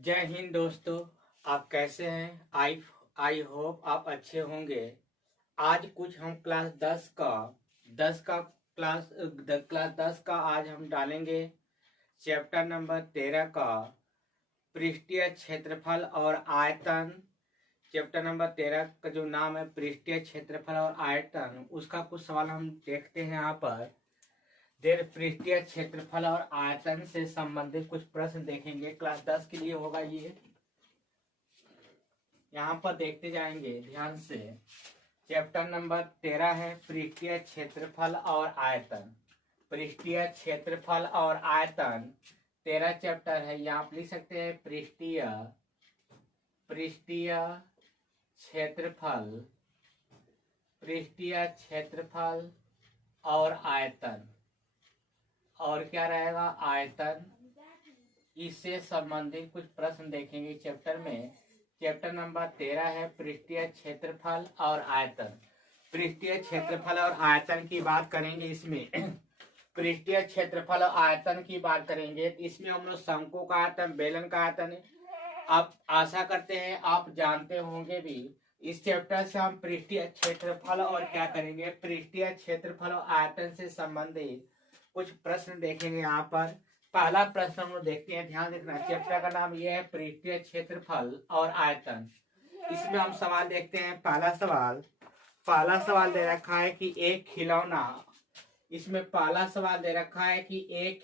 जय हिंद दोस्तों। आप कैसे हैं? आई आई होप आप अच्छे होंगे। आज कुछ हम क्लास 10 का आज हम डालेंगे चैप्टर नंबर 13 का पृष्ठीय क्षेत्रफल और आयतन। चैप्टर नंबर 13 का जो नाम है पृष्ठीय क्षेत्रफल और आयतन, उसका कुछ सवाल हम देखते हैं। यहाँ पर पृष्ठीय क्षेत्रफल और आयतन से संबंधित कुछ प्रश्न देखेंगे। क्लास 10 के लिए होगा ये। यहाँ पर देखते जाएंगे ध्यान से। चैप्टर नंबर 13 है पृष्ठीय क्षेत्रफल और आयतन। पृष्ठीय क्षेत्रफल और आयतन 13 चैप्टर है। यहाँ आप लिख सकते हैं पृष्ठीय क्षेत्रफल और आयतन। और क्या रहेगा? आयतन। इससे संबंधित कुछ प्रश्न देखेंगे चैप्टर में। चैप्टर नंबर 13 है पृष्ठीय क्षेत्रफल और आयतन। पृष्ठीय क्षेत्रफल और आयतन की बात करेंगे इसमें। पृष्ठीय क्षेत्रफल और आयतन की बात करेंगे तो इसमें हम लोग शंकु का आयतन, बेलन का आयतन, आप आशा करते हैं आप जानते होंगे भी। इस चैप्टर से हम पृष्ठीय क्षेत्रफल और क्या करेंगे, पृष्ठीय क्षेत्रफल और आयतन से संबंधित कुछ प्रश्न देखेंगे। यहाँ पर पहला प्रश्न हम लोग देखते हैं, ध्यान देखना। चैप्टर का नाम यह है पृष्ठीय क्षेत्रफल और आयतन। इसमें हम सवाल देखते हैं। पहला सवाल दे रखा है कि एक खिलौना। इसमें पहला सवाल दे रखा है कि एक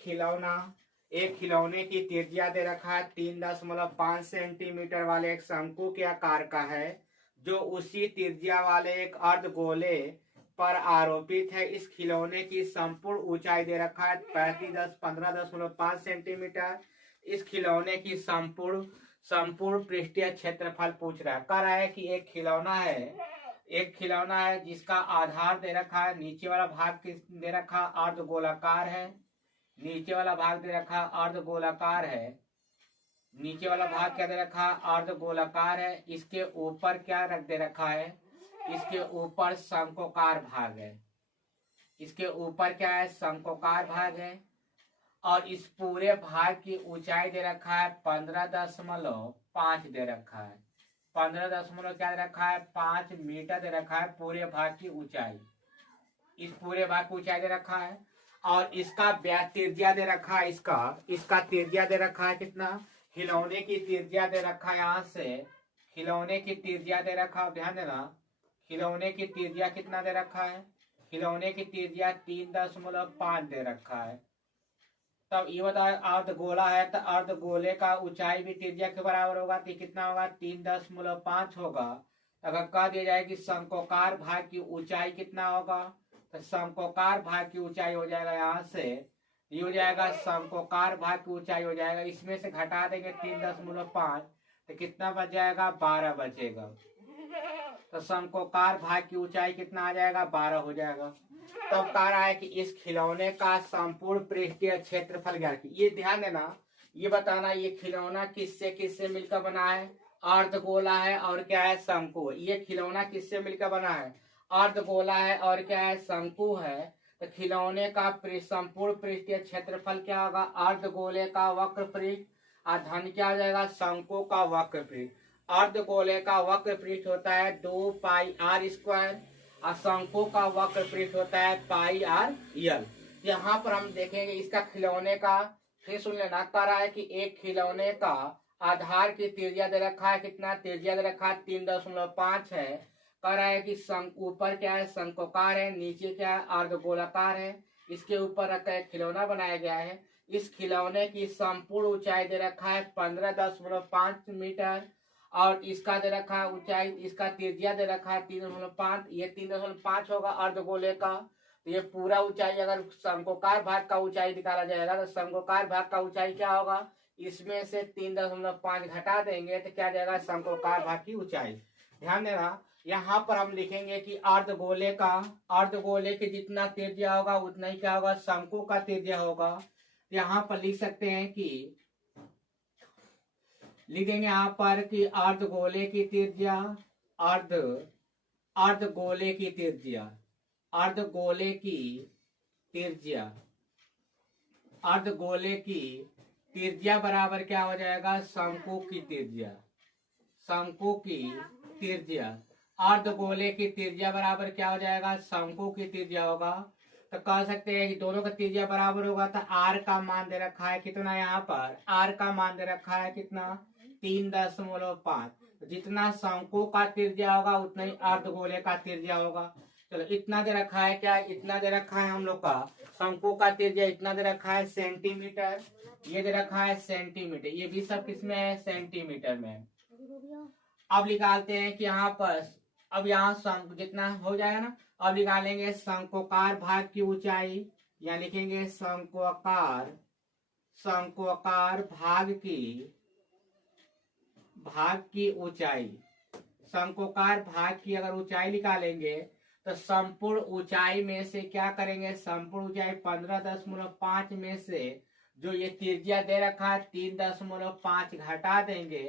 खिलौने की त्रिज्या दे रखा है 3.5 सेंटीमीटर वाले एक शंकु के आकार का है, जो उसी त्रिज्या वाले एक अर्धगोले पर आरोपित है। इस खिलौने की संपूर्ण ऊंचाई दे रखा है 15.5 सेंटीमीटर। इस खिलौने की संपूर्ण पृष्ठीय क्षेत्रफल पूछ रहा है। कह रहा है कि एक खिलौना है जिसका आधार दे रखा है, नीचे वाला भाग दे रखा अर्धगोलाकार है। नीचे वाला भाग दे रखा अर्धगोलाकार है। नीचे वाला भाग क्या दे रखा? अर्धगोलाकार है। इसके ऊपर क्या रख दे रखा है? इसके ऊपर शंक्वाकार भाग है। इसके ऊपर क्या है? शंक्वाकार भाग है। और इस पूरे भाग की ऊंचाई दे रखा है 15.5 दे रखा है। 15 क्या दे रखा है? 5 मीटर दे रखा है पूरे भाग की ऊंचाई। इस पूरे भाग की ऊंचाई दे रखा है। और इसका त्रिज्या दे रखा है। इसका त्रिज्या दे रखा है कितना? खिलौने की त्रिज्या दे रखा है। यहाँ से खिलौने की त्रिज्या दे रखा, ध्यान देना। खिलौने की त्रिज्या कितना दे रखा है? खिलौने की त्रिज्या 3.5 दे रखा है। तब ये बताओ, अर्धगोला है तो अर्धगोले का ऊंचाई भी त्रिज्या के बराबर होगा, तो कितना होगा? 3.5 होगा। अगर कह दिया जाए कि शंक्वाकार भाग की ऊंचाई कितना होगा, तो शंक्वाकार भाग की ऊंचाई हो जाएगा यहाँ से, ये हो जाएगा शंक्वाकार भाग की ऊंचाई हो जाएगा। इसमें से घटा देंगे 3.5 तो कितना बच जाएगा? 12 बचेगा। तो शंक्वाकार भाग की ऊंचाई कितना आ जाएगा? 12 हो जाएगा। तब कह रहा है कि इस खिलौने का संपूर्ण पृष्ठीय क्षेत्रफल ज्ञात कीजिए। ये ध्यान देना, ये बताना ये खिलौना किससे किससे मिलकर बना है? अर्धगोला है और क्या है? शंकु। ये खिलौना किससे मिलकर बना है? अर्धगोला है और क्या है? शंकु है। तो खिलौने का संपूर्ण पृष्ठीय क्षेत्रफल क्या होगा? अर्धगोले का वक्र पृष्ठ और धन क्या हो जाएगा? शंकु का वक्र पृष्ठ। अर्धगोले का वक्र पृष्ठ होता है 2 पाई आर स्क्वायर और शंकु का वक्र पृष्ठ होता है पाई आर यल। यहाँ पर हम देखेंगे इसका खिलौने का, फिर सुन लेना। कह रहा है कि एक खिलौने का आधार की त्रिज्या दे रखा है कितना? त्रिज्या दे रखा है 3.5 है। कह रहा है कि ऊपर क्या है? शंक्वाकार है। नीचे क्या है? अर्धगोलाकार है। इसके ऊपर रखा है खिलौना बनाया गया है। इस खिलौने की संपूर्ण ऊंचाई दे रखा है 15.5 मीटर और इसका दे रखा है ऊंचाई, इसका त्रिज्या दे रखा है 3.5। ये 3.5 होगा अर्धगोले का। तो ये पूरा ऊंचाई अगर शंक्वाकार भाग का ऊंचाई निकाला जाएगा तो शंक्वाकार भाग का ऊंचाई क्या होगा? इसमें से 3.5 घटा देंगे तो क्या जाएगा? शंक्वाकार भाग की ऊंचाई। ध्यान देना, यहाँ पर हम लिखेंगे कि अर्धगोले के जितना त्रिज्या होगा उतना ही क्या होगा? शंकु का त्रिज्या होगा। यहाँ पर लिख सकते हैं कि लिखेंगे यहाँ पर कि अर्धगोले की त्रिज्या अर्धगोले की त्रिज्या अर्धगोले की त्रिज्या बराबर क्या हो जाएगा, शंकु की त्रिज्या, शंकु की त्रिज्या। अर्धगोले की त्रिज्या बराबर क्या हो जाएगा, शंकु की त्रिज्या होगा। तो कह सकते हैं कि दोनों का त्रिज्या बराबर होगा। तो आर का मान दे रखा है कितना, यहाँ पर आर का मान दे रखा है कितना, 3.5। जितना शंकु का त्रिज्या होगा उतना ही अर्धगोले का त्रिज्या होगा। चलो इतना दे रखा है, क्या इतना दे रखा है हम लोग का, शंकु का त्रिज्या इतना दे रखा है सेंटीमीटर, ये दे रखा है सेंटीमीटर, ये भी सब किसमें है, सेंटीमीटर में। अब निकालते हैं कि यहाँ पर, अब यहाँ शंकु जितना हो जाएगा ना, अब निकालेंगे शंक्वाकार भाग की ऊंचाई, या लिखेंगे शंक्वाकार, शंक्वाकार भाग की ऊंचाई। शंक्वाकार भाग की अगर ऊंचाई निकालेंगे तो संपूर्ण ऊंचाई में से क्या करेंगे, संपूर्ण ऊंचाई 15.5 में से जो ये त्रिज्या दे रखा है 3.5 घटा देंगे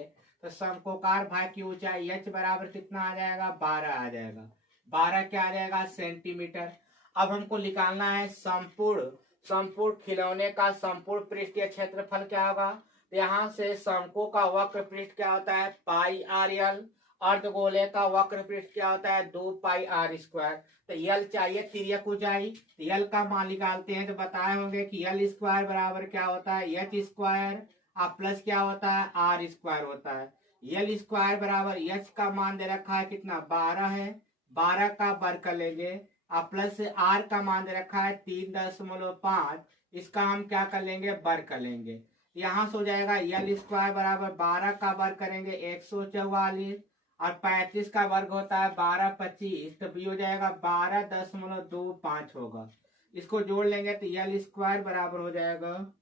तो शंक्वाकार भाग की ऊंचाई h बराबर कितना आ जाएगा, 12 आ जाएगा। 12 क्या आ जाएगा, सेंटीमीटर। अब हमको निकालना है संपूर्ण खिलौने का संपूर्ण पृष्ठीय क्षेत्रफल क्या होगा। तो यहाँ से शंकु का वक्र पृष्ठ क्या होता है, पाई आर एल, अर्धगोले का वक्र पृष्ठ क्या होता है, 2 पाई आर स्क्वायर। तो यल चाहिए तिर्यक ऊंचाई, यल का मान निकालते हैं तो बताए होंगे कि यल स्क्वायर बराबर क्या होता है, एच स्क्वायर और प्लस क्या होता है, आर स्क्वायर होता है। यल स्क्वायर बराबर एच का मान दे रखा है कितना, 12 है, 12 का वर्ग कर लेंगे और प्लस आर का मान दे रखा है 3.5, इसका हम क्या कर लेंगे, वर्ग कर लेंगे। यहाँ से हो जाएगा यल स्क्वायर बराबर 12 का वर्ग करेंगे 144 और 35 का वर्ग होता है 12 25, तो भी हो जाएगा 12.25 होगा। इसको जोड़ लेंगे तो यल स्क्वायर बराबर हो जाएगा,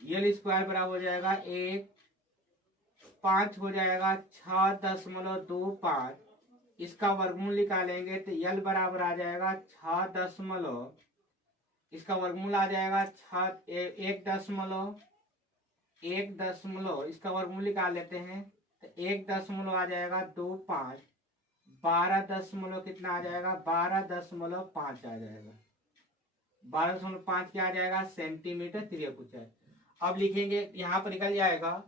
यल स्क्वायर बराबर हो जाएगा 1 5 हो जाएगा 6.25, इसका वर्गमूल निकालेंगे तो यल बराबर आ जाएगा 6 इसका वर्गमूल आ जाएगा 1 इसका वर्गमूल निकाल लेते हैं तो 1 आ जाएगा 25, 12 कितना आ जाएगा, 12.5 आ जाएगा, 12.5 क्या आ जाएगा, सेंटीमीटर तिर्यक ऊंचाई। अब लिखेंगे यहाँ पर निकल जाएगा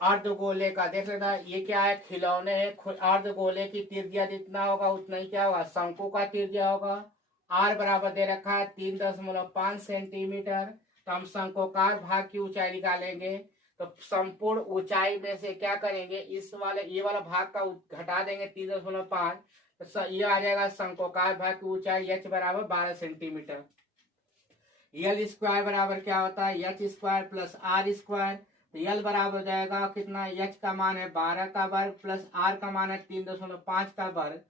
अर्धगोले का, देख लेना ये क्या है, खिलौने है। अर्धगोले की त्रिज्या जितना होगा उतना ही क्या होगा, शंकु का त्रिज्या होगा। आर बराबर दे रखा है 3.5 सेंटीमीटर। तो हम शंक्वाकार भाग की ऊंचाई निकालेंगे तो संपूर्ण ऊंचाई में से क्या करेंगे, इस वाले ये वाला भाग का घटा देंगे 3.5, तो ये आ जाएगा शंक्वाकार भाग की ऊंचाई h बराबर 12 सेंटीमीटर। यल स्क्वायर बराबर क्या होता है, H square plus R square. तो यल बराबर हो जाएगा कितना, एच का मान है 12 का वर्ग प्लस आर का मान है 3.5 का वर्ग,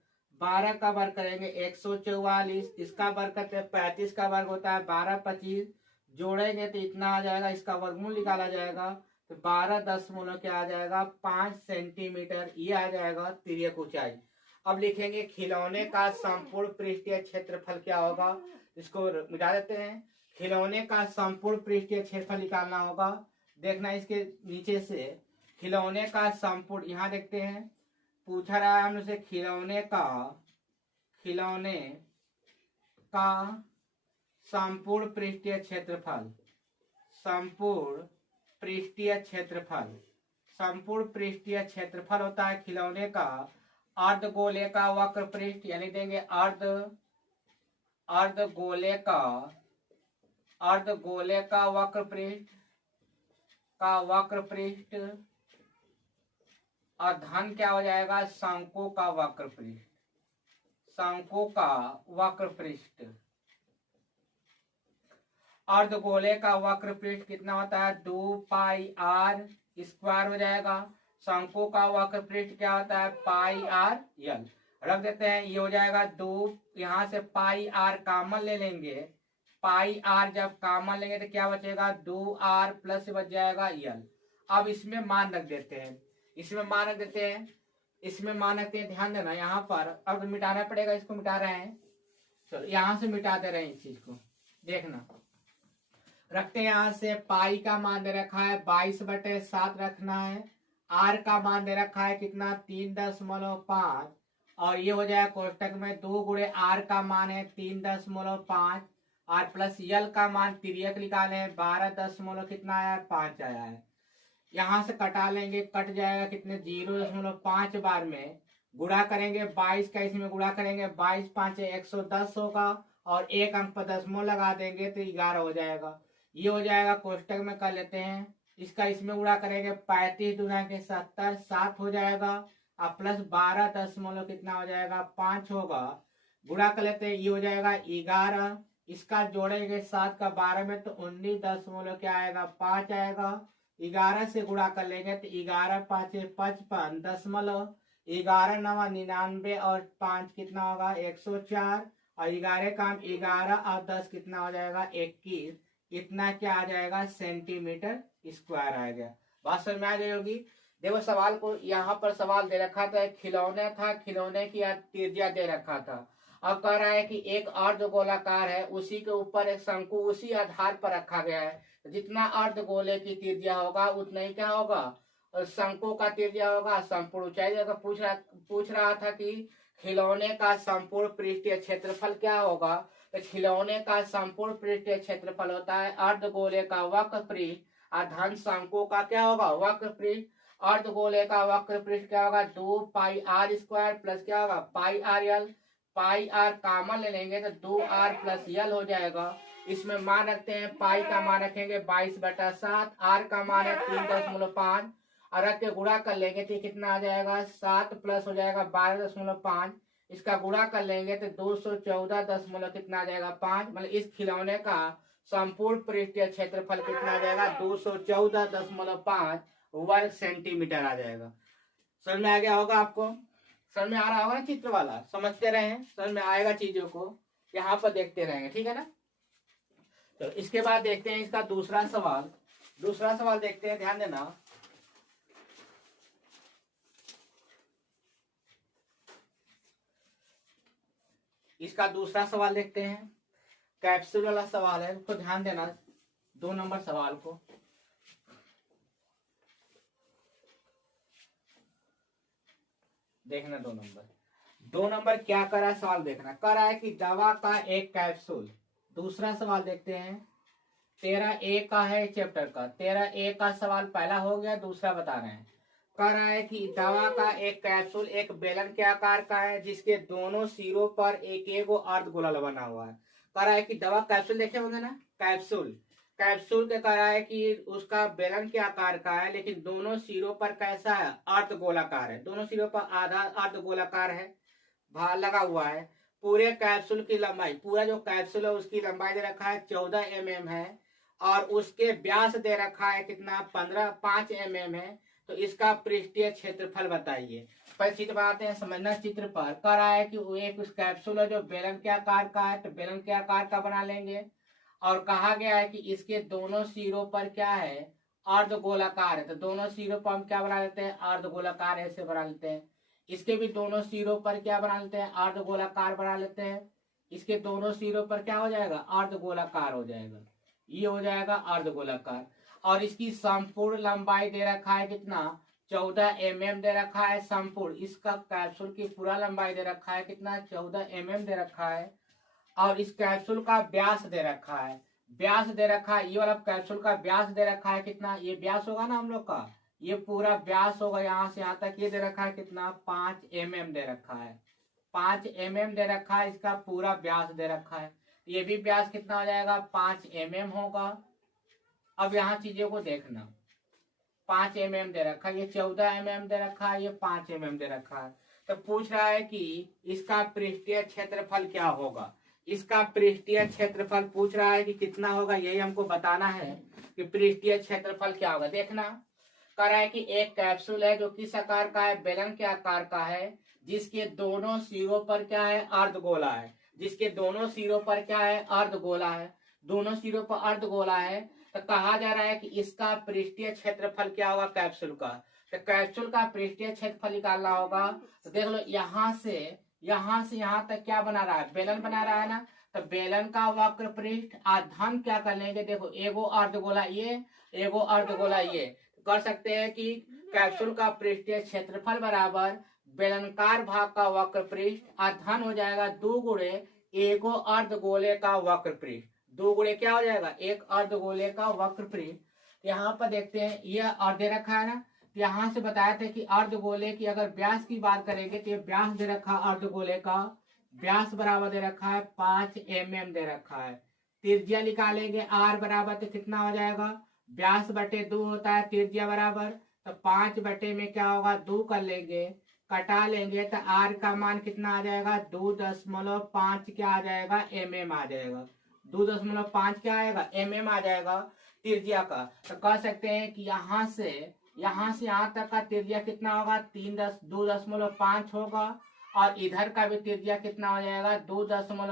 12 का वर्ग करेंगे 144, इसका वर्ग करते हैं 35 का वर्ग होता है 12 25, जोड़ेंगे तो इतना आ जाएगा, इसका वर्गमूल निकाला जाएगा तो 12 क्या आ जाएगा, 5 सेंटीमीटर, ये आ जाएगा तिर्यक ऊंचाई। अब लिखेंगे खिलौने का संपूर्ण पृष्ठीय क्षेत्रफल क्या होगा, इसको मिटा देते हैं। खिलौने का संपूर्ण पृष्ठीय क्षेत्रफल निकालना होगा। देखना इसके नीचे से खिलौने का संपूर्ण, यहाँ देखते हैं पूछा रहा है हमसे खिलौने का संपूर्ण पृष्ठीय क्षेत्रफल, संपूर्ण पृष्ठीय क्षेत्रफल होता है खिलौने का अर्धगोले का वक्र पृष्ठ, यानी देंगे अर्धगोले का वक्र पृष्ठ और धन क्या हो जाएगा, शंकु का वक्र पृष्ठ। अर्धगोले का वक्र पृष्ठ कितना होता है, 2 पाई आर स्क्वायर हो जाएगा। शंकु का वक्र पृष्ठ क्या होता है, पाई आर यल। रख देते हैं, ये हो जाएगा 2, यहाँ से पाई आर कॉमन ले लेंगे, पाई आर जब कॉमन लेंगे तो क्या बचेगा, 2r प्लस बच जाएगा यल। अब इसमें मान रख देते हैं, ध्यान देना यहाँ पर। अब मिटाना पड़ेगा, इसको मिटा रहे हैं, चलो यहाँ से मिटा दे रहे हैं इस चीज को, देखना रखते हैं। यहाँ से पाई का मान दे रखा है 22/7 रखना है, आर का मान दे रखा है कितना, 3.5, और ये हो जाएगा कोष्टक में 2 गुणे आर का मान है 3.5 और प्लस यल का मान तिर्यक निकाले हैं 12 कितना आया है 5 आया है। यहाँ से कटा लेंगे, कट जाएगा कितने 0.5 बार में गुणा करेंगे 22 का, इसमें गुणा करेंगे 22 5 110 होगा और एक अंक पर दशमलव लगा देंगे तो 11 हो जाएगा। ये हो जाएगा, कोष्टक में कर लेते हैं, इसका इसमें गुणा करेंगे 35 दूना के 70 7 हो जाएगा और प्लस 12 कितना हो जाएगा 5 होगा, गुणा कर लेते हैं, ये हो जाएगा 11, इसका जोड़ेंगे 7 का 12 में तो 19 क्या आएगा 5 आएगा। 11 से गुणा कर लेंगे तो 11 5 55 दशमलव 11 9 99 और 5 कितना होगा 104 और 11 का 11 और 10 कितना हो जाएगा 21, इतना क्या आ जाएगा सेंटीमीटर स्क्वायर आ गया। बात समझ में आ गई होगी। देखो सवाल को, यहाँ पर सवाल दे रखा था, खिलौने था, खिलौने की त्रिज्या दे रखा था। अब कह रहा है कि एक अर्धगोलाकार है, उसी के ऊपर एक शंकु उसी आधार पर रखा गया है, जितना अर्धगोले की त्रिज्या होगा उतना ही क्या होगा शंकु का त्रिज्या होगा, संपूर्ण ऊंचाई। पूछ रहा था कि खिलौने का संपूर्ण पृष्ठीय क्षेत्रफल क्या होगा, तो खिलौने का संपूर्ण पृष्ठीय क्षेत्रफल होता है अर्धगोले का वक्र पृष्ठ धन शंकु का क्या होगा वक्र पृष्ठ। अर्धगोले का वक्र पृष्ठ क्या होगा 2 पाई आर स्क्वायर प्लस क्या होगा pi R L, pi R common ले लेंगे तो 2r प्लस यल हो जाएगा। इसमें मान रखते हैं, पाई का मान रखेंगे 22/7, आर का मान है 3.5 और रख के गुणा कर लेंगे तो कितना आ जाएगा 7 प्लस हो जाएगा 12.5, इसका गुणा कर लेंगे तो 214 कितना आ जाएगा 5, मतलब इस खिलौने का संपूर्ण पृष्ठीय क्षेत्रफल कितना आ जाएगा 214.5 वर्ग सेंटीमीटर आ जाएगा। समझ में आ गया होगा आपको, समझ में आ रहा होगा ना, चित्र वाला समझते रहे, समझ में आएगा चीजों को, यहाँ पर देखते रहेंगे, ठीक है ना। तो इसके बाद देखते हैं इसका दूसरा सवाल। दूसरा सवाल देखते हैं, ध्यान देना। इसका दूसरा सवाल देखते हैं, कैप्सूल वाला सवाल है, उसको ध्यान देना 2 नंबर सवाल को। देखना 2 नंबर क्या करा सवाल देखना, करा है कि दवा का एक कैप्सूल। दूसरा सवाल देखते हैं 13A का है चैप्टर का, 13A का सवाल पहला हो गया, दूसरा बता रहे हैं। कह रहा है कि दवा का एक कैप्सूल एक बेलन के आकार का है, जिसके दोनों सिरों पर एक अर्धगोला बना हुआ है। कह रहा है कि दवा कैप्सूल देखे होंगे ना, कैप्सूल के कह रहा है कि उसका बेलन के आकार का है, लेकिन दोनों सिरों पर कैसा है अर्धगोलाकार है, दोनों सिरों पर आधा अर्धगोलाकार है भार लगा हुआ है। पूरे कैप्सूल की लंबाई, पूरा जो कैप्सूल है उसकी लंबाई दे रखा है 14 mm है और उसके व्यास दे रखा है कितना 5 mm है। तो इसका पृष्ठीय क्षेत्रफल बताइए। पहले चित्र बनाते हैं, समझना चित्र पर। कह रहा है कि वो एक उस कैप्सूल है जो बेलन के आकार का है, तो बेलन के आकार का बना लेंगे और कहा गया है कि इसके दोनों सिरों पर क्या है अर्धगोलाकार है, तो दोनों सिरों पर हम क्या बना लेते हैं अर्धगोलाकार ऐसे बना लेते हैं। इसके भी दोनों सिरों पर क्या बना लेते हैं अर्धगोलाकार बना लेते हैं। इसके दोनों सिरों पर क्या हो जाएगा अर्धगोलाकार हो जाएगा, ये हो जाएगा अर्धगोलाकार। और इसकी संपूर्ण लंबाई दे रखा है कितना 14 mm दे रखा है संपूर्ण। इसका कैप्सूल की पूरा लंबाई दे रखा है कितना 14 mm दे रखा है। और इस कैप्सूल का व्यास दे रखा है, व्यास दे रखा है, ये वाला कैप्सूल का व्यास दे रखा है कितना, ये व्यास होगा ना हम लोग का, ये पूरा व्यास होगा यहाँ से यहाँ तक, ये दे रखा है कितना 5 mm दे रखा है, 5 mm दे रखा है, इसका पूरा व्यास दे रखा है। ये भी व्यास कितना हो जाएगा 5 mm होगा। अब यहाँ चीजों को देखना, 5 mm दे रखा है, ये 14 mm दे रखा है, ये 5 mm दे रखा है। तो पूछ रहा है कि इसका पृष्ठीय क्षेत्रफल क्या होगा, इसका पृष्ठीय क्षेत्रफल पूछ रहा है कि कितना होगा, यही हमको बताना है कि पृष्ठीय क्षेत्रफल क्या होगा। देखना कह रहा है कि एक कैप्सूल है जो किस आकार का है बेलन के आकार का है, जिसके दोनों सिरों पर क्या है अर्धगोला है, जिसके दोनों सिरों पर क्या है अर्धगोला है, दोनों सिरों पर अर्धगोला है। तो कहा जा रहा है कि इसका पृष्ठीय क्षेत्रफल क्या होगा कैप्सूल का, तो कैप्सूल का पृष्ठीय क्षेत्रफल निकालना होगा। तो देख लो यहाँ से यहाँ तक क्या बना रहा है बेलन बना रहा है ना, तो बेलन का वक्र पृष्ठ आधान क्या कर लेंगे, देखो एगो अर्धगोला ये एगो अर्धगोला ये, कर सकते हैं कि कैप्सूल का पृष्ठीय क्षेत्रफल बराबर बेलनकार भाग का वक्र पृष्ठ आधान हो जाएगा 2 गुणे एगो अर्धगोले का वक्र पृष्ठ। 2 गुणे क्या हो जाएगा, एक अर्धगोले का वक्रपृष्ठ। यहाँ पर देखते हैं ये और दे रखा है ना, यहाँ से बताया था कि अर्धगोले की अगर व्यास की बात करेंगे तो ये व्यास दे रखा है, अर्धगोले का व्यास बराबर दे रखा है 5 mm दे रखा है। त्रिज्या निकालेंगे r बराबर तो कितना हो जाएगा, व्यास बटे 2 होता है त्रिज्या बराबर, तो 5 बटे में क्या होगा 2 कर लेंगे, कटा लेंगे तो r का मान कितना आ जाएगा 2.5 क्या आ जाएगा mm आ जाएगा, 2.5 क्या आएगा mm आ जाएगा त्रिज्या का। तो कह सकते हैं कि यहाँ से यहाँ तक का त्रिज्या कितना होगा 2.5 होगा, और इधर का भी त्रिज्या कितना हो जाएगा 2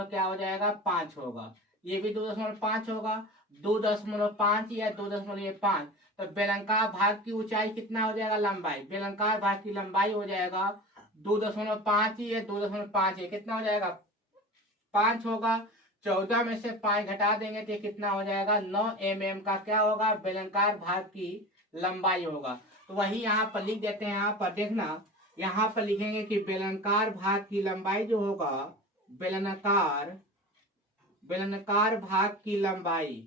क्या हो जाएगा 5 होगा, ये भी 2.5 होगा, 2.5 या 2.5। तो बेलनाकार भाग की ऊंचाई कितना हो जाएगा लंबाई, बेलनाकार भाग की लंबाई हो जाएगा 2.5 या 2.5 है, कितना हो जाएगा 5 होगा। 14 में से 5 घटा देंगे तो कितना हो जाएगा 9 mm का क्या होगा बेलनाकार भाग की लंबाई होगा। तो वही यहाँ पर लिख देते हैं, यहाँ पर देखना, यहाँ पर लिखेंगे कि बेलनाकार भाग की लंबाई जो होगा, बेलनाकार भाग की लंबाई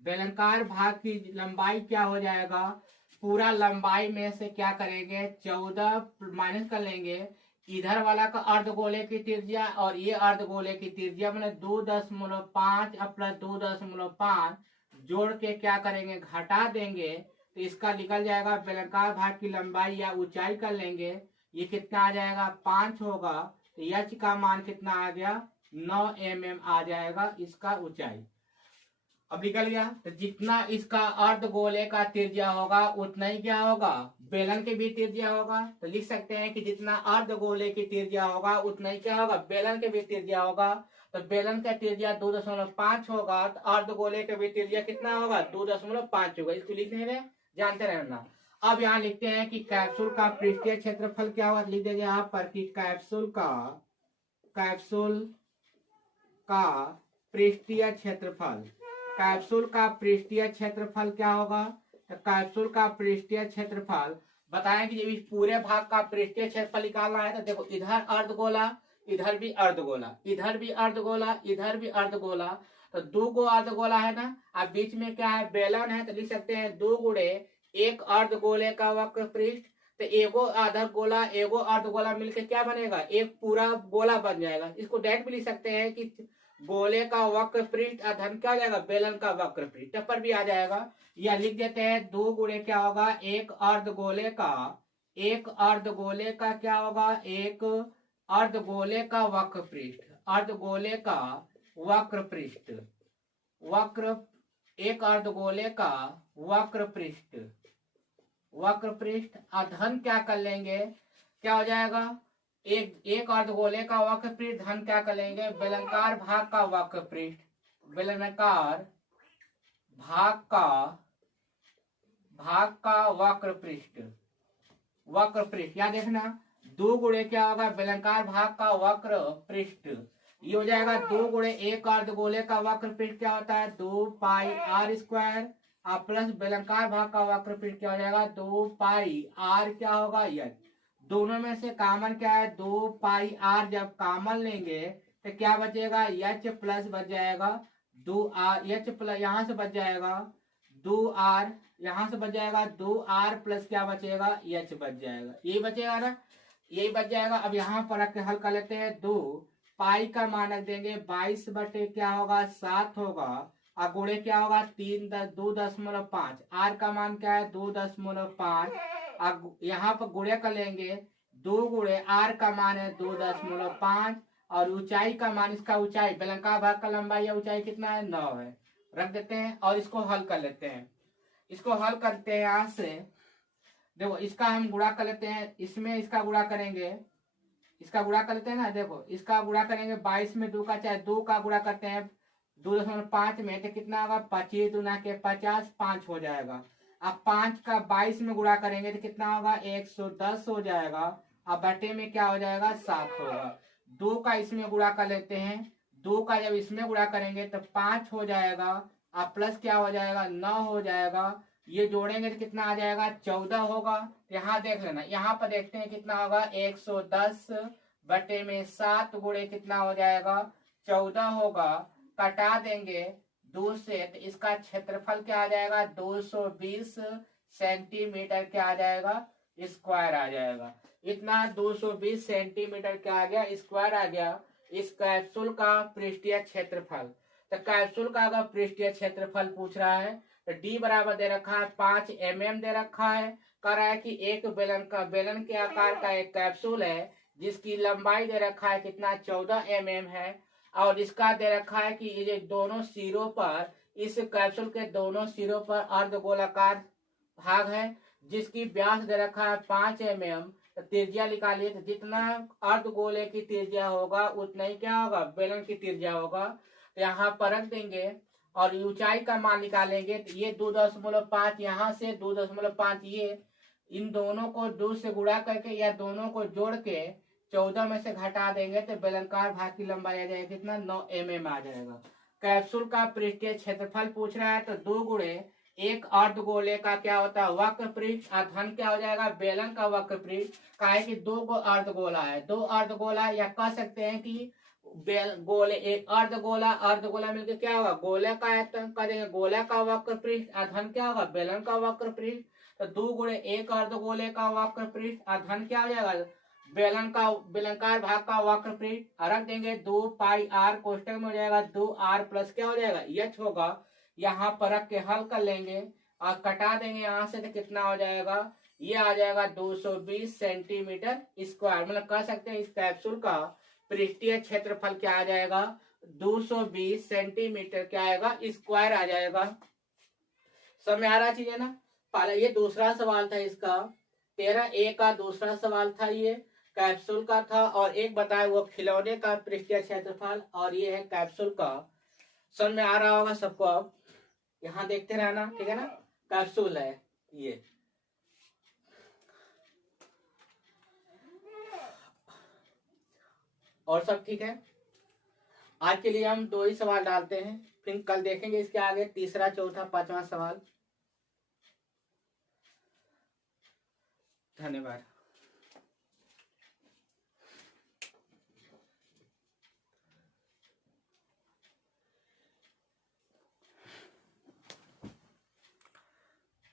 बेलनाकार भाग की लंबाई क्या हो जाएगा, पूरा लंबाई में से क्या करेंगे 14 माइनस कर लेंगे, इधर वाला का अर्धगोले की त्रिज्या और ये अर्धगोले की त्रिज्या मैंने 2.5 प्लस 2.5 जोड़ के क्या करेंगे घटा देंगे, तो इसका निकल जाएगा बेलनाकार भाग की लंबाई या ऊंचाई कर लेंगे, ये कितना आ जाएगा 5 होगा, तो h का मान कितना आ गया 9 mm आ जाएगा इसका ऊंचाई। अब निकल गया, तो जितना इसका अर्धगोले का त्रिज्या होगा उतना ही क्या होगा बेलन के भी त्रिज्या होगा। तो लिख सकते हैं कि जितना अर्धगोले की त्रिज्या होगा उतना ही क्या होगा बेलन के भी त्रिज्या होगा। तो बेलन का त्रिज्या 2.5 होगा, तो अर्धगोले का भी त्रिज्या कितना होगा 2.5 होगा। इसको लिखने में जानते रहना। अब यहाँ लिखते हैं कि कैप्सूल का पृष्ठीय क्षेत्रफल क्या होगा, लिख देंगे यहाँ पर कि कैप्सूल का पृष्ठीय क्षेत्रफल, कैप्सूल का पृष्ठीय क्षेत्रफल क्या होगा, तो कैप्सूल का पृष्ठीय क्षेत्रफल बताएं कि जब इस पूरे भाग का पृष्ठीय क्षेत्रफल निकालना है तो देखो इधर अर्धगोला, इधर भी अर्धगोला, इधर भी अर्धगोला, इधर भी अर्धगोला, तो 2 गो अर्धगोला है ना, अब बीच में क्या है बेलन है, तो लिख सकते हैं 2 गुणे एक अर्धगोले का वक्र पृष्ठ, तो एगो आधा गोला एगो अर्धगोला मिलकर क्या बनेगा एक पूरा गोला बन जाएगा। इसको डायरेक्ट भी लिख सकते हैं कि गोले का वक्र पृष्ठ अधन क्या हो जाएगा बेलन का वक्र पृष्ठ पर भी आ जाएगा। या लिख देते हैं 2 गुणे क्या होगा एक अर्धगोले का क्या होगा एक अर्धगोले का वक्र पृष्ठ, अर्धगोले का वक्र पृष्ठ, एक अर्धगोले का वक्र पृष्ठ अधन क्या कर लेंगे क्या हो जाएगा एक अर्धगोले का वक्र पृष्ठ धन क्या कर लेंगे बेलनाकार भाग का वक्र पृष्ठ, बेलनाकार भाग का वक्र पृष्ठ या देखना 2 गुणे क्या होगा बेलनाकार भाग का वक्र पृष्ठ, ये हो जाएगा 2 गुणे एक अर्धगोले का वक्र पृष्ठ क्या होता है 2 पाई r स्क्वायर प्लस बेलनाकार भाग का वक्र पृष्ठ क्या हो जाएगा 2 पाई r क्या होगा यच, दोनों में से कॉमन क्या है 2 पाई r, जब कॉमन लेंगे तो क्या बचेगा h प्लस बच जाएगा 2r, h प्लस यहाँ से बच जाएगा 2r, यहाँ से बच जाएगा 2r प्लस क्या बचेगा h बच जाएगा, यही बचेगा ना, यही बच जाएगा। अब यहाँ पर रख के हल कर लेते हैं 2 पाई का मान रख देंगे 22 बटे क्या होगा 7 होगा, और गुणे क्या होगा 2.5, r का मान क्या है 2.5, यहाँ पर गुणे कर लेंगे 2 गुणे r का मान है 2.5 और ऊंचाई का मान इसका ऊंचाई बेलनाकार भाग का लंबाई या ऊंचाई कितना है 9 है, रख देते हैं और इसको हल कर लेते हैं। इसको हल करते हैं यहाँ से देखो इसका हम गुणा कर लेते हैं, इसमें इसका गुणा करेंगे, इसका गुणा कर लेते हैं ना, देखो इसका गुणा करेंगे 22 में 2 का चाहे 2 का गुणा करते हैं 2.5 में तो कितना होगा 25 दूना के 50 5 हो जाएगा। अब 5 का 22 में गुणा करेंगे तो कितना होगा 110 हो जाएगा, अब बटे में क्या हो जाएगा 7 होगा। 2 का इसमें गुणा कर लेते हैं, 2 का जब इसमें गुणा करेंगे तो 5 हो जाएगा, अब प्लस क्या हो जाएगा 9 हो जाएगा, ये जोड़ेंगे तो कितना आ जाएगा 14 होगा। यहाँ देख लेना, यहाँ पर देखते हैं कितना होगा 110 बटे में 7 गुणे कितना हो जाएगा 14 होगा, कटा देंगे 2 से, तो इसका क्षेत्रफल क्या आ जाएगा 220 सेंटीमीटर क्या आ जाएगा स्क्वायर आ जाएगा। इतना 220 सेंटीमीटर क्या आ गया स्क्वायर आ गया इस कैप्सूल का पृष्ठीय क्षेत्रफल। तो कैप्सूल का अगर पृष्ठीय क्षेत्रफल पूछ रहा है तो डी बराबर दे रखा है 5 mm दे रखा है, कह रहा है कि एक बेलन के आकार का एक कैप्सूल है जिसकी लंबाई दे रखा है कितना 14 mm है, और इसका दे रखा है कि ये दोनों सिरों पर, इस कैप्सूल के दोनों सिरों पर अर्धगोलाकार भाग है जिसकी व्यास दे रखा है 5 mm। तो त्रिज्या निकालिए, तो जितना अर्धगोले की त्रिज्या होगा उतना ही क्या होगा बेलन की त्रिज्या होगा। तो यहाँ पर रख देंगे और ऊंचाई का मान निकालेंगे, तो ये 2.5 यहाँ से 2.5 ये, इन दोनों को 2 से गुणा करके या दोनों को जोड़ के 14 में से घटा देंगे तो बेलनाकार भाग की लंबाई आ जाएगी कितना 9 mm आ जाएगा। कैप्सूल का पृष्ठीय क्षेत्रफल पूछ रहा है तो 2 गुणे एक अर्धगोले का क्या होता है वक्र पृष्ठ, धन क्या हो जाएगा बेलन का वक्र पृष्ठ, का है कि 2 को अर्धगोला है, 2 अर्धगोला, या कह सकते हैं कि गोले एक अर्धगोला मिलकर क्या होगा गोले का आयतन करेंगे, गोले का वक्र पृष्ठ, धन क्या होगा बेलन का वक्र पृष्ठ। तो 2 गुणे एक अर्धगोले का वक्र पृष्ठ, धन क्या हो जाएगा बेलनकार भाग का वक्र पृष्ठ, रख देंगे 2 पाई r, कोष्टक में हो जाएगा 2r प्लस क्या हो जाएगा h होगा, यहाँ पर रख के हल कर लेंगे और कटा देंगे यहाँ से, तो कितना हो जाएगा ये आ जाएगा 220 सेंटीमीटर स्क्वायर। मतलब कह सकते हैं इस कैप्सूल का पृष्ठीय क्षेत्रफल क्या आ जाएगा 220 सेंटीमीटर क्या आएगा स्क्वायर आ जाएगा। समझ में आ रहा चीज है ना। पहले ये दूसरा सवाल था इसका, 13A का दूसरा सवाल था, ये कैप्सूल का था, और एक बताया वो खिलौने का पृष्ठीय क्षेत्रफल, और ये है कैप्सूल का। समझ में आ रहा होगा सबको। अब यहाँ देखते रहना, ठीक है ना। कैप्सूल है ये, और सब ठीक है। आज के लिए हम 2 ही सवाल डालते हैं, फिर कल देखेंगे इसके आगे तीसरा, चौथा, 5वां सवाल। धन्यवाद।